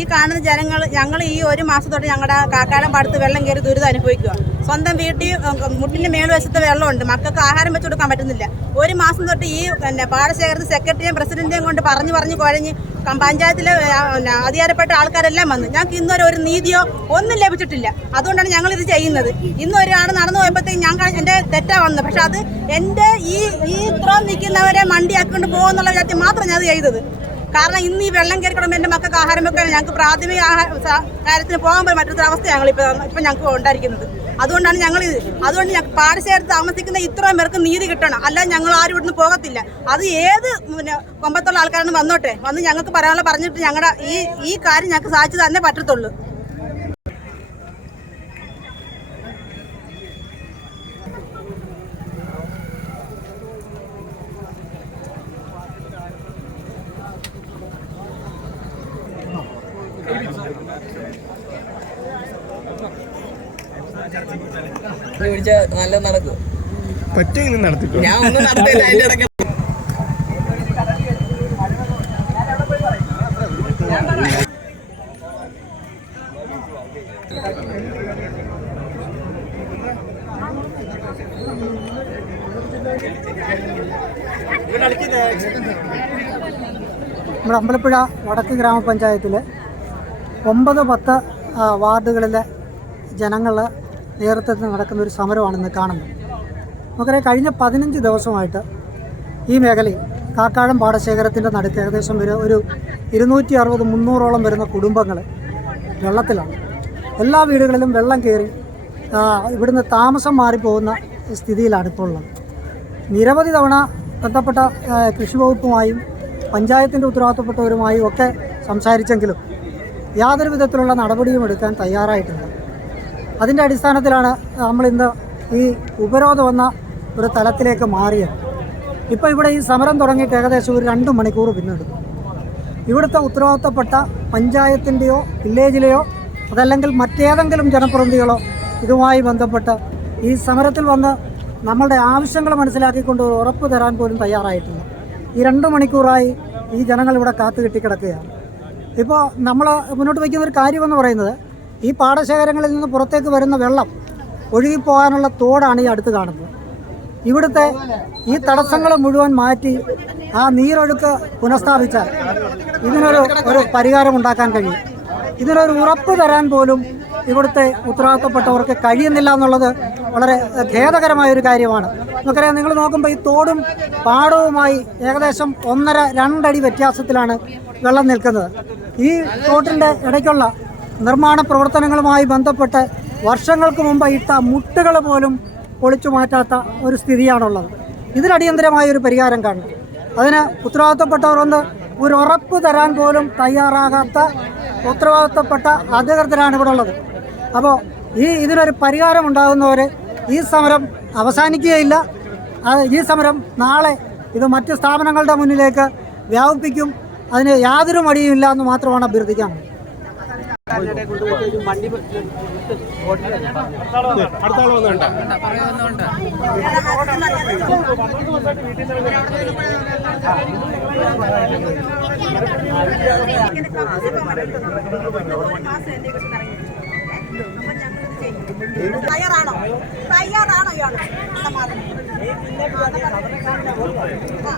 ഈ കാണുന്ന ജനങ്ങൾ ഞങ്ങൾ ഈ ഒരു മാസത്തോട്ട് ഞങ്ങളുടെ കാക്കാടം പാടത്ത് വെള്ളം കയറി ദുരിതം അനുഭവിക്കുക സ്വന്തം വീട്ടിൽ മുട്ടിന് മേൽവശത്ത് വെള്ളമുണ്ട്. മക്കൾക്ക് ആഹാരം വെച്ച് കൊടുക്കാൻ പറ്റുന്നില്ല. ഒരു മാസം തൊട്ട് ഈ പിന്നെ പാടശേഖരത്തിൽ സെക്രട്ടറിയും പ്രസിഡന്റിനെയും കൊണ്ട് പറഞ്ഞു പറഞ്ഞു കുഴഞ്ഞ് പഞ്ചായത്തിലെ അധികാരപ്പെട്ട ആൾക്കാരെല്ലാം വന്നു. ഞങ്ങൾക്ക് ഇന്നൊരു ഒരു നീതിയോ ഒന്നും ലഭിച്ചിട്ടില്ല. അതുകൊണ്ടാണ് ഞങ്ങൾ ഇത് ചെയ്യുന്നത്. ഇന്ന് ഒരാൾ നടന്നു പോയപ്പോഴത്തേക്ക് ഞാൻ എന്റെ തെറ്റാ വന്നത്. പക്ഷെ അത് എന്റെ ഈ ഇത്രയും നിൽക്കുന്നവരെ മണ്ടിയാക്കിക്കൊണ്ട് പോകുന്നുള്ള വിചാരിച്ച് മാത്രം ഞാൻ അത് ചെയ്തത്. കാരണം ഇന്ന് ഈ വെള്ളം കയറി കിടക്കുമ്പോൾ എന്റെ മക്കൾക്ക് ആഹാരം വെക്കാൻ ഞങ്ങൾക്ക് പ്രാഥമിക കാര്യത്തിന് പോകാൻ പോയി മറ്റൊരു അവസ്ഥ ഞങ്ങൾ ഇപ്പോൾ ഇപ്പം ഞങ്ങൾക്ക് ഉണ്ടായിരിക്കുന്നത്. അതുകൊണ്ടാണ് ഞങ്ങൾ ഇത് അതുകൊണ്ട് ഞങ്ങൾ പാടശേഖരത്ത് താമസിക്കുന്ന ഇത്രയും പേർക്ക് നീതി കിട്ടണം. അല്ലാതെ ഞങ്ങൾ ആരും ഇവിടുന്ന് പോകത്തില്ല. അത് ഏത് പിന്നെ കൊമ്പത്തുള്ള ആൾക്കാരാണ് വന്നോട്ടെ? വന്ന് ഞങ്ങൾക്ക് പറയാനുള്ള പറഞ്ഞിട്ട് ഞങ്ങളുടെ ഈ ഈ കാര്യം ഞങ്ങൾക്ക് സാധിച്ചു തന്നെ പറ്റത്തുള്ളൂ. പിടിച്ച നല്ല നടക്കും. പറ്റെങ്കിലും നടത്തിക്കോ. ഞാൻ ഒന്നും നടത്തില്ല അതിന്റെ ഇടയ്ക്ക്. നമ്മുടെ അമ്പലപ്പുഴ വടക്ക് ഗ്രാമപഞ്ചായത്തിലെ ഒമ്പത് പത്ത് വാർഡുകളിലെ ജനങ്ങളുടെ നേതൃത്വത്തിൽ നടക്കുന്ന ഒരു സമരമാണ് ഇന്ന് കാണുന്നത്. നമുക്കറിയാം കഴിഞ്ഞ പതിനഞ്ച് ദിവസമായിട്ട് ഈ മേഖലയിൽ കാക്കാഴം പാടശേഖരത്തിന്റെ നടുക്ക് ഏകദേശം വരെ ഒരു ഇരുന്നൂറ്റി അറുപത് മുന്നൂറോളം വരുന്ന കുടുംബങ്ങൾ വെള്ളത്തിലാണ്. എല്ലാ വീടുകളിലും വെള്ളം കയറി ഇവിടുന്ന് താമസം മാറിപ്പോകുന്ന സ്ഥിതിയിലാണ് ഇപ്പോൾ ഉള്ളത്. നിരവധി തവണ ബന്ധപ്പെട്ട കൃഷി വകുപ്പുമായും പഞ്ചായത്തിന്റെ ഉത്തരവാദിത്തപ്പെട്ടവരുമായും ഒക്കെ സംസാരിച്ചെങ്കിലും യാതൊരു വിധത്തിലുള്ള നടപടിയും എടുക്കാൻ തയ്യാറായിട്ടില്ല. അതിന്റെ അടിസ്ഥാനത്തിലാണ് നമ്മളിന്ന് ഈ ഉപരോധം വന്ന ഒരു തലത്തിലേക്ക് മാറിയത്. ഇപ്പോൾ ഇവിടെ ഈ സമരം തുടങ്ങിയിട്ട് ഏകദേശം ഒരു രണ്ട് മണിക്കൂർ പിന്നിടുന്നു ഇവിടുത്തെ ഉത്തരവാദിത്തപ്പെട്ട പഞ്ചായത്തിന്റെയോ വില്ലേജിലെയോ അതല്ലെങ്കിൽ മറ്റേതെങ്കിലും ജനപ്രതിനിധികളോ ഇതുമായി ബന്ധപ്പെട്ട് ഈ സമരത്തിൽ വന്ന് നമ്മളുടെ ആവശ്യങ്ങൾ മനസ്സിലാക്കിക്കൊണ്ട് ഉറപ്പ് തരാൻ പോലും തയ്യാറായിട്ടില്ല. ഈ രണ്ട് മണിക്കൂറായി ഈ ജനങ്ങൾ ഇവിടെ കാത്തു കിട്ടിക്കിടക്കുകയാണ് ഇപ്പോൾ നമ്മൾ മുന്നോട്ട് വയ്ക്കുന്ന ഒരു കാര്യമെന്ന് പറയുന്നത് ഈ പാടശേഖരങ്ങളിൽ നിന്ന് പുറത്തേക്ക് വരുന്ന വെള്ളം ഒഴുകിപ്പോകാനുള്ള തോടാണ് ഈ അടുത്ത് കാണുന്നത്. ഇവിടുത്തെ ഈ തടസ്സങ്ങൾ മുഴുവൻ മാറ്റി ആ നീരൊഴുക്ക് പുനഃസ്ഥാപിച്ചാൽ ഇതിനൊരു ഒരു പരിഹാരം ഉണ്ടാക്കാൻ കഴിയും. ഇതിനൊരു ഉറപ്പ് തരാൻ പോലും ഇവിടുത്തെ ഉത്തരവാദിത്തപ്പെട്ടവർക്ക് കഴിയുന്നില്ല എന്നുള്ളത് വളരെ ഖേദകരമായ ഒരു കാര്യമാണ്. നമുക്കറിയാം നിങ്ങൾ നോക്കുമ്പോൾ ഈ തോടും പാടവുമായി ഏകദേശം ഒന്നര രണ്ടടി വ്യത്യാസത്തിലാണ് വെള്ളം നിൽക്കുന്നത്. ഈ തോട്ടിന്റെ ഇടയ്ക്കുള്ള നിർമ്മാണ പ്രവർത്തനങ്ങളുമായി ബന്ധപ്പെട്ട് വർഷങ്ങൾക്ക് മുമ്പ് ഇട്ട മുട്ടുകൾ പോലും പൊളിച്ചു മാറ്റാത്ത ഒരു സ്ഥിതിയാണുള്ളത്. ഇതിനടിയന്തരമായ ഒരു പരിഹാരം കാണും. അതിന് ഉത്തരവാദിത്തപ്പെട്ടവർ ഒന്ന് ഒരു ഉറപ്പ് തരാൻ പോലും തയ്യാറാകാത്ത ഉത്തരവാദിത്തപ്പെട്ട അധികൃതരാണ് ഇവിടെ ഉള്ളത്. അപ്പോൾ ഈ ഇതിനൊരു പരിഹാരം ഉണ്ടാകുന്നവരെ ഈ സമരം അവസാനിക്കുകയില്ല. ഈ സമരം നാളെ ഇത് മറ്റ് സ്ഥാപനങ്ങളുടെ മുന്നിലേക്ക് വ്യാപിപ്പിക്കും. അതിന് യാതൊരു മടിയുമില്ല എന്ന് മാത്രമാണ് അഭ്യർത്ഥിക്കാൻ അടുത്ത ആൾ വന്നുണ്ടോ തയ്യാറാണോ? തയ്യാറാണോ ഇയാൾ ആ.